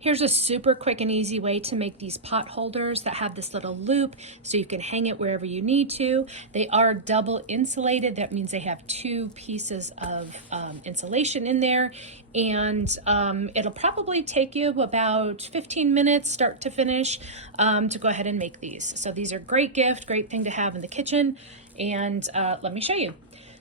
Here's a super quick and easy way to make these pot holders that have this little loop so you can hang it wherever you need to. They are double insulated. That means they have two pieces of insulation in there, and it'll probably take you about 15 minutes start to finish to go ahead and make these. So these are great gift, great thing to have in the kitchen, and let me show you.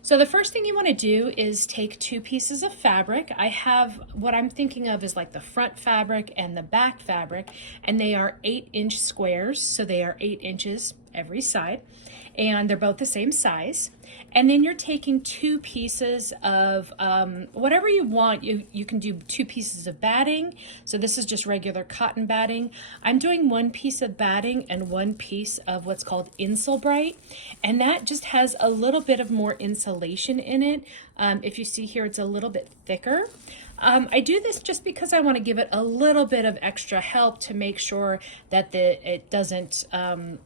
So the first thing you want to do is take two pieces of fabric. I have what I'm thinking of is like the front fabric and the back fabric, and they are 8-inch squares, so they are 8 inches every side, and they're both the same size. And then you're taking two pieces of whatever you want. You can do two pieces of batting. So this is just regular cotton batting. I'm doing one piece of batting and one piece of what's called Insulbright, and that just has a little bit of more insulation in it. If you see here, it's a little bit thicker. I do this just because I want to give it a little bit of extra help to make sure that it doesn't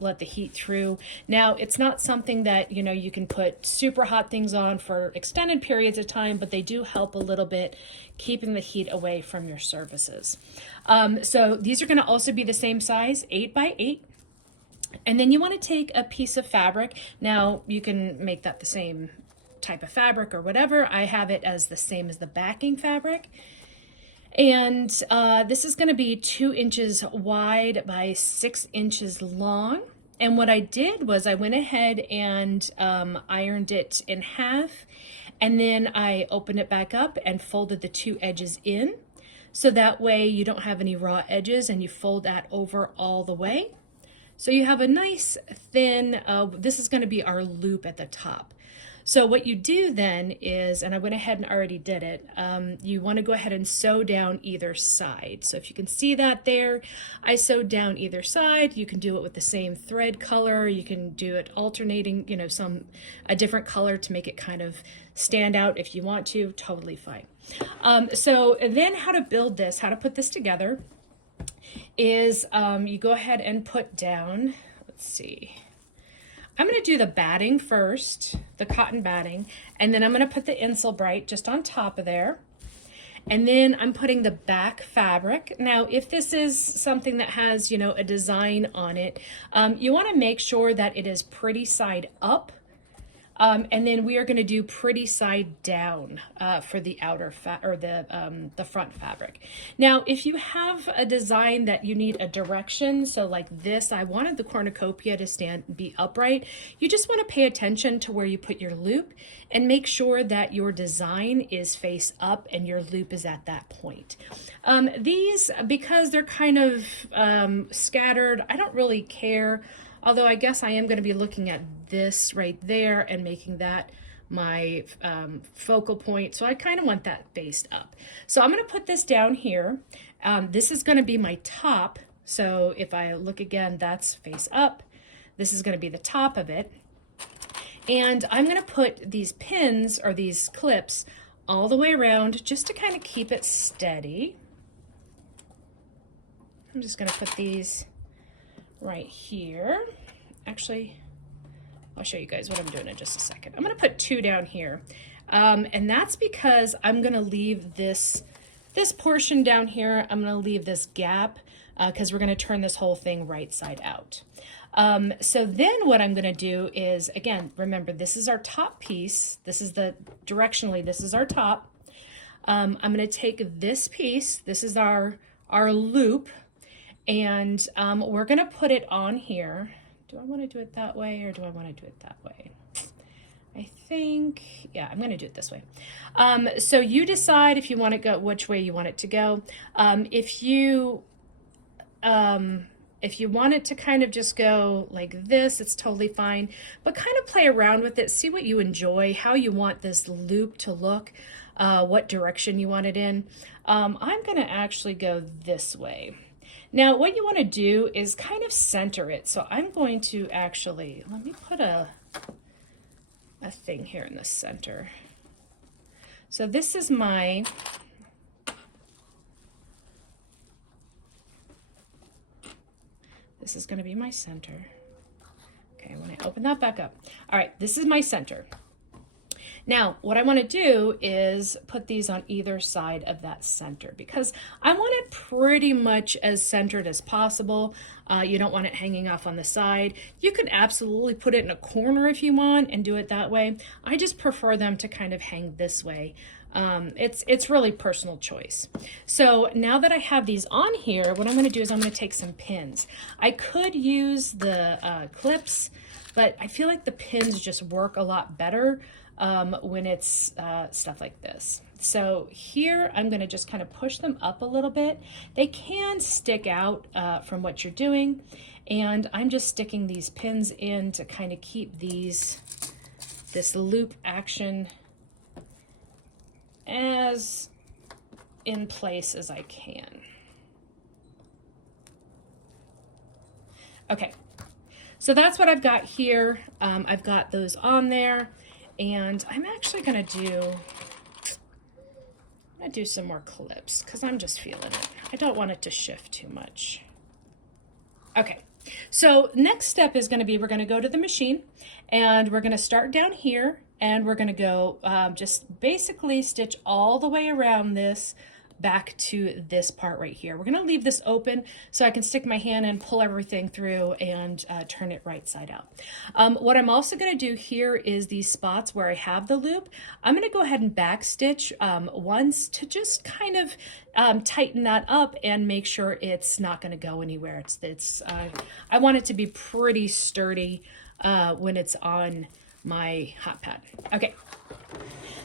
let the heat through. Now, it's not something that you can put super hot things on for extended periods of time, but they do help a little bit keeping the heat away from your surfaces. So these are going to also be the same size, 8 by 8. And then you want to take a piece of fabric. Now, you can make that the same type of fabric or whatever. I have it as the same as the backing fabric. And this is going to be 2 inches wide by 6 inches long. And what I did was I went ahead and ironed it in half, and then I opened it back up and folded the two edges in. So that way you don't have any raw edges, and you fold that over all the way. So you have a nice thin, this is going to be our loop at the top. So what you do then is, and I went ahead and already did it, you want to go ahead and sew down either side. So if you can see that there, I sewed down either side. You can do it with the same thread color. You can do it alternating, a different color to make it kind of stand out if you want to, totally fine. So then how to build this, how to put this together is you go ahead and put down, let's see, I'm going to do the batting first, the cotton batting, and then I'm going to put the Insulbright just on top of there. And then I'm putting the back fabric. Now, if this is something that has, a design on it, you want to make sure that it is pretty side up. And then we are going to do pretty side down for the outer the front fabric. Now, if you have a design that you need a direction, so like this, I wanted the cornucopia to be upright. You just want to pay attention to where you put your loop and make sure that your design is face up and your loop is at that point. These, because they're kind of scattered, I don't really care. Although I guess I am going to be looking at this right there and making that my focal point. So I kind of want that based up. So I'm going to put this down here. This is going to be my top. So if I look again, that's face up. This is going to be the top of it. And I'm going to put these pins or these clips all the way around just to kind of keep it steady. I'm just going to put these right here. Actually, I'll show you guys what I'm doing in just a second. I'm going to put 2 down here, and that's because I'm going to leave this portion down here. I'm going to leave this gap because we're going to turn this whole thing right side out. So then what I'm going to do is, again, remember, this is our top piece. This is directionally, this is our top. I'm going to take this piece. This is our loop. And we're going to put it on here. Do I want to do it that way or do I want to do it that way? I think, yeah, I'm going to do it this way. So you decide if you want to go, which way you want it to go. If you want it to kind of just go like this, it's totally fine, but kind of play around with it. See what you enjoy, how you want this loop to look, what direction you want it in. I'm going to actually go this way. Now, what you want to do is kind of center it. So I'm going to actually, let me put a thing here in the center. So this is my, this is going to be my center. Okay, when I open that back up. All right, this is my center. Now, what I want to do is put these on either side of that center because I want it pretty much as centered as possible. You don't want it hanging off on the side. You can absolutely put it in a corner if you want and do it that way. I just prefer them to kind of hang this way. It's really personal choice. So now that I have these on here, what I'm going to do is I'm going to take some pins. I could use the clips, but I feel like the pins just work a lot better when it's stuff like this. So here I'm going to just kind of push them up a little bit. They can stick out from what you're doing, and I'm just sticking these pins in to kind of keep this loop action as in place as I can. Okay, so that's what I've got here. I've got those on there, and I'm actually gonna do some more clips because I'm just feeling it. I don't want it to shift too much. Okay, so next step is gonna be, we're gonna go to the machine and we're gonna start down here, and we're gonna go just basically stitch all the way around this back to this part right here. We're gonna leave this open so I can stick my hand and pull everything through and turn it right side out. What I'm also gonna do here is these spots where I have the loop, I'm gonna go ahead and back stitch once to just kind of tighten that up and make sure it's not gonna go anywhere. I want it to be pretty sturdy when it's on my hot pad. Okay,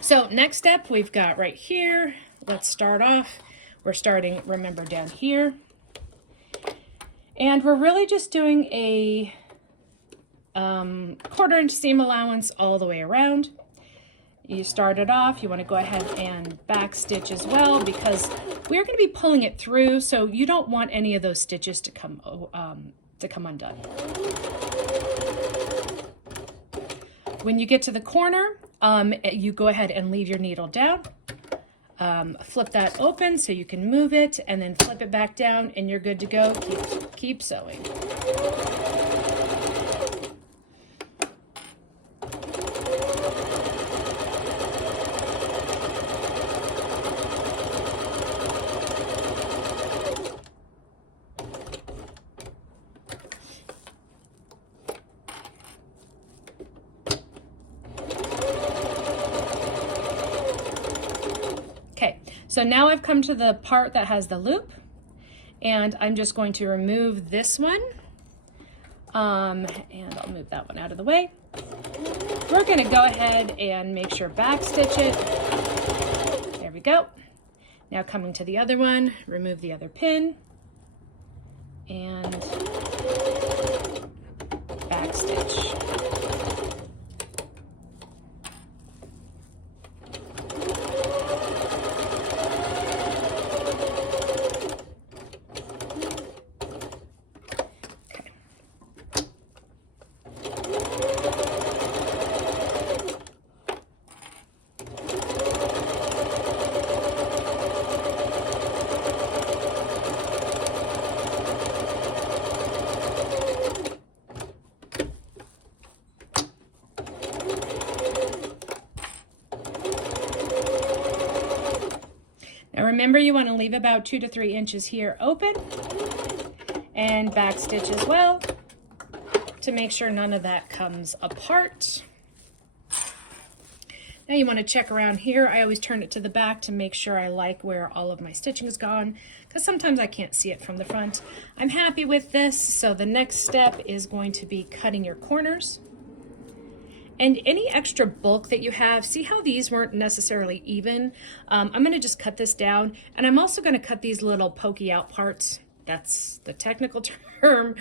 so next step we've got right here. Let's start off. We're starting, remember, down here. And we're really just doing a 1/4 inch seam allowance all the way around. You start it off, you want to go ahead and back stitch as well, because we're going to be pulling it through, so you don't want any of those stitches to come undone. When you get to the corner, you go ahead and leave your needle down. Flip that open so you can move it, and then flip it back down, and you're good to go. Keep sewing. Okay, so now I've come to the part that has the loop, and I'm just going to remove this one, and I'll move that one out of the way. We're going to go ahead and make sure back stitch it. There we go. Now coming to the other one, remove the other pin, and back stitch. Now remember, you want to leave about 2 to 3 inches here open, and back stitch as well to make sure none of that comes apart. Now you want to check around here. I always turn it to the back to make sure I like where all of my stitching is gone, because sometimes I can't see it from the front. I'm happy with this, so the next step is going to be cutting your corners. And any extra bulk that you have, see how these weren't necessarily even? I'm going to just cut this down, and I'm also going to cut these little pokey out parts. That's the technical term.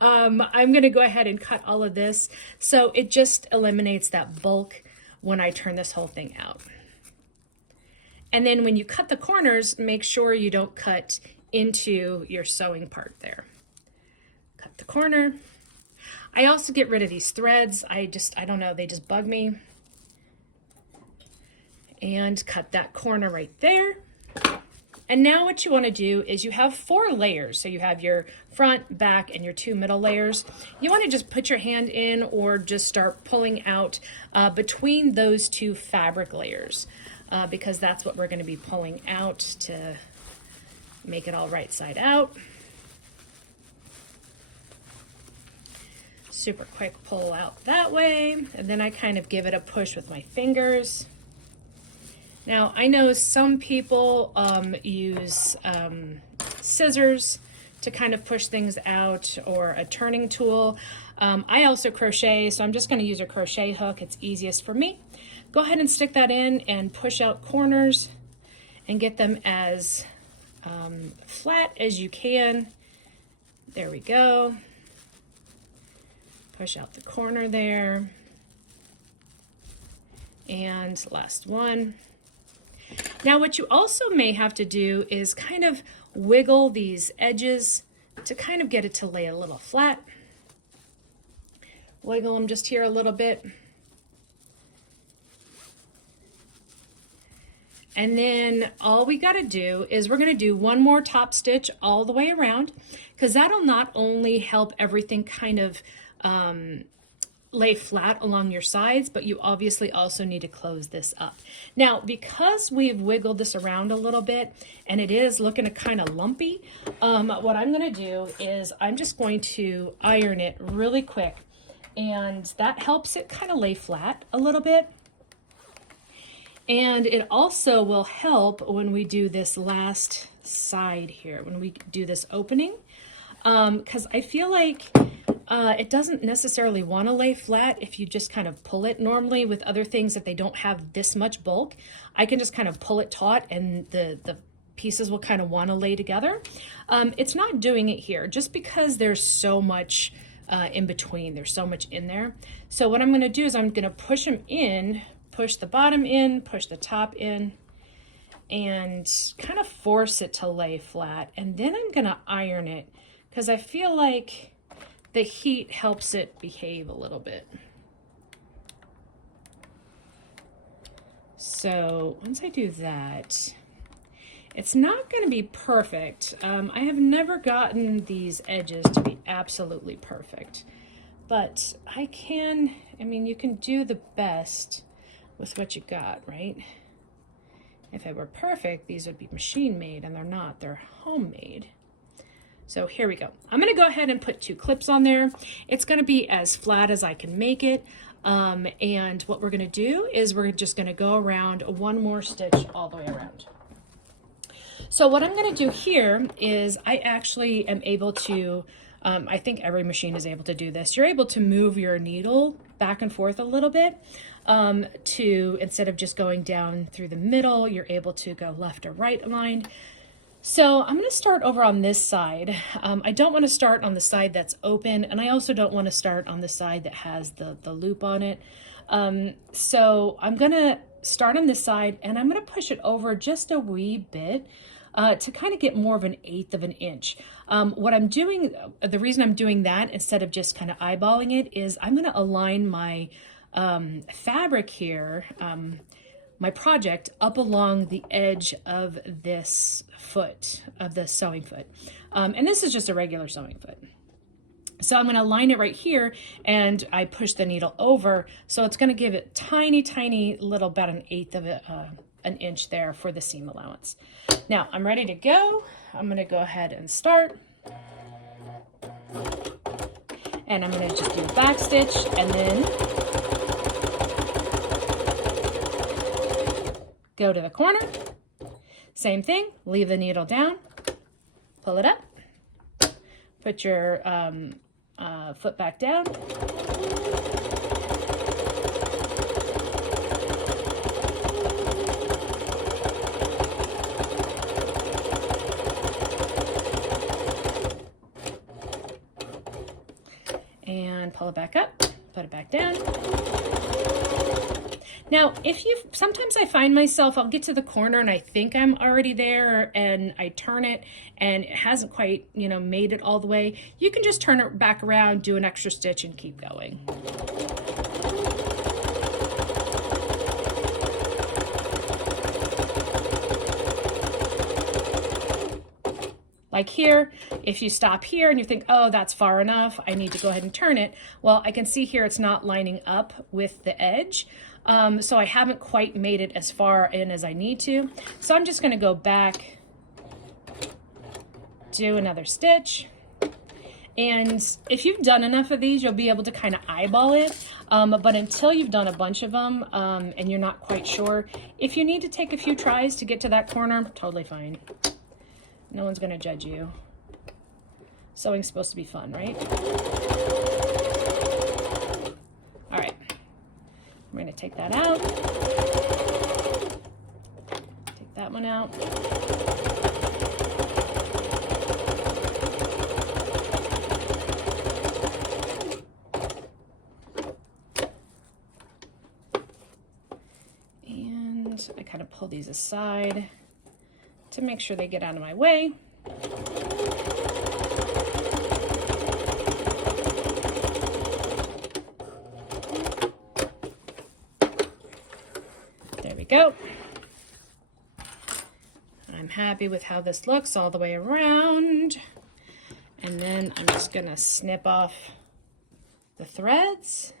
I'm going to go ahead and cut all of this, so it just eliminates that bulk when I turn this whole thing out. And then when you cut the corners, make sure you don't cut into your sewing part there. Cut the corner. I also get rid of these threads. I don't know, they just bug me. And cut that corner right there. And now what you want to do is you have 4 layers. So you have your front, back, and your 2 middle layers. You want to just put your hand in or just start pulling out between those 2 fabric layers, because that's what we're going to be pulling out to Make it all right side out. Super quick pull out that way, and then I kind of give it a push with my fingers. Now, I know some people use scissors to kind of push things out, or a turning tool. I also crochet, so I'm just going to use a crochet hook. It's easiest for me. Go ahead and stick that in and push out corners and get them as flat as you can. There we go. Push out the corner there. And last one. Now what you also may have to do is kind of wiggle these edges to kind of get it to lay a little flat. Wiggle them just here a little bit. And then all we got to do is we're going to do one more top stitch all the way around, because that'll not only help everything kind of lay flat along your sides, but you obviously also need to close this up. Now, because we've wiggled this around a little bit and it is looking kind of lumpy, what I'm going to do is I'm just going to iron it really quick, and that helps it kind of lay flat a little bit. And it also will help when we do this last side here, when we do this opening, because I feel like it doesn't necessarily want to lay flat if you just kind of pull it. Normally with other things that they don't have this much bulk, I can just kind of pull it taut and the pieces will kind of want to lay together. It's not doing it here just because there's so much in between. There's so much in there. So what I'm going to do is I'm going to push them in, push the bottom in, push the top in, and kind of force it to lay flat. And then I'm going to iron it because I feel like the heat helps it behave a little bit. So once I do that, it's not going to be perfect. I have never gotten these edges to be absolutely perfect, but I mean, you can do the best with what you got, right? If it were perfect, these would be machine made, and they're not, they're homemade. So here we go. I'm going to go ahead and put 2 clips on there. It's going to be as flat as I can make it. And what we're going to do is we're just going to go around one more stitch all the way around. So what I'm going to do here is I actually am able to, I think every machine is able to do this. You're able to move your needle back and forth a little bit instead of just going down through the middle, you're able to go left or right aligned. So I'm going to start over on this side. I don't want to start on the side that's open, and I also don't want to start on the side that has the loop on it. So I'm going to start on this side, and I'm going to push it over just a wee bit to kind of get more of an 1/8 of an inch. What I'm doing, the reason I'm doing that instead of just kind of eyeballing it is I'm going to align my fabric here, my project, up along the edge of this foot, of the sewing foot. And this is just a regular sewing foot. So I'm going to line it right here, and I push the needle over. So it's going to give it tiny, tiny little, about an 1/8 of an inch there for the seam allowance. Now I'm ready to go. I'm going to go ahead and start. And I'm going to just do a back stitch, and then go to the corner, same thing, leave the needle down, pull it up, put your foot back down, and pull it back up, put it back down. Now, sometimes I find myself, I'll get to the corner and I think I'm already there, and I turn it and it hasn't quite, made it all the way. You can just turn it back around, do an extra stitch, and keep going. Like here, if you stop here and you think, oh, that's far enough, I need to go ahead and turn it. Well, I can see here it's not lining up with the edge. So I haven't quite made it as far in as I need to. So I'm just going to go back do another stitch. And if you've done enough of these, you'll be able to kind of eyeball it. But until you've done a bunch of them and you're not quite sure, if you need to take a few tries to get to that corner, totally fine. No one's gonna judge you. Sewing's supposed to be fun, right? All right, we're gonna take that out. Take that one out. And I kind of pull these aside to make sure they get out of my way. There we go. I'm happy with how this looks all the way around. And then I'm just gonna snip off the threads.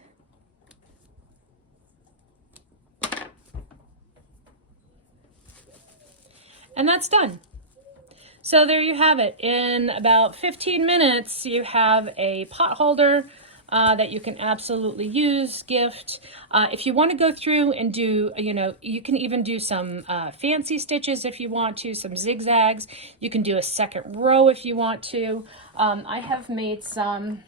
And that's done. So there you have it. In about 15 minutes, you have a pot holder that you can absolutely use, gift. If you want to go through and do, you can even do some fancy stitches if you want to, some zigzags. You can do a second row if you want to. I have made some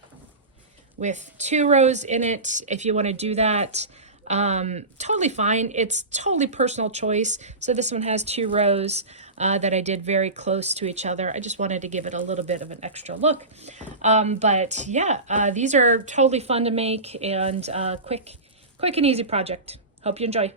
with 2 rows in it if you want to do that. Totally fine. It's totally personal choice. So this one has 2 rows that I did very close to each other. I just wanted to give it a little bit of an extra look. But yeah, these are totally fun to make and quick and easy project. Hope you enjoy.